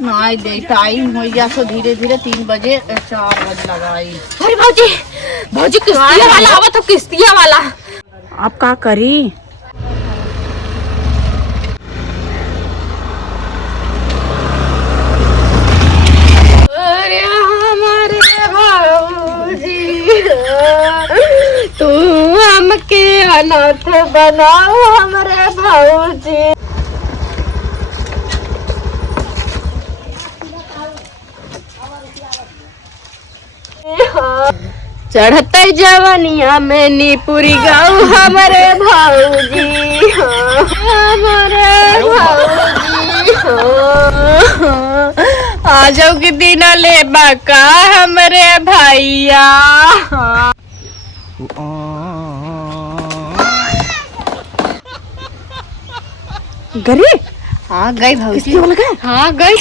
नहीं दे टाइम हो गया तो धीरे धीरे 3 बजे 4 बजे लगाई। अरे भौजी भौजी किस्तिया वाला आवा तो किस्तिया वाला आप का करी। अरे हमारे भौजी तू हमके अनाथ बनाओ हमारे भौजी। चढ़ते जवनिया में नीपुरी गाँव हमारे भौजी हमारे भौजी आ जाओ कि दिन ले बाका हमारे भैया। गरी हाँ गई भौजी गए। हाँ गई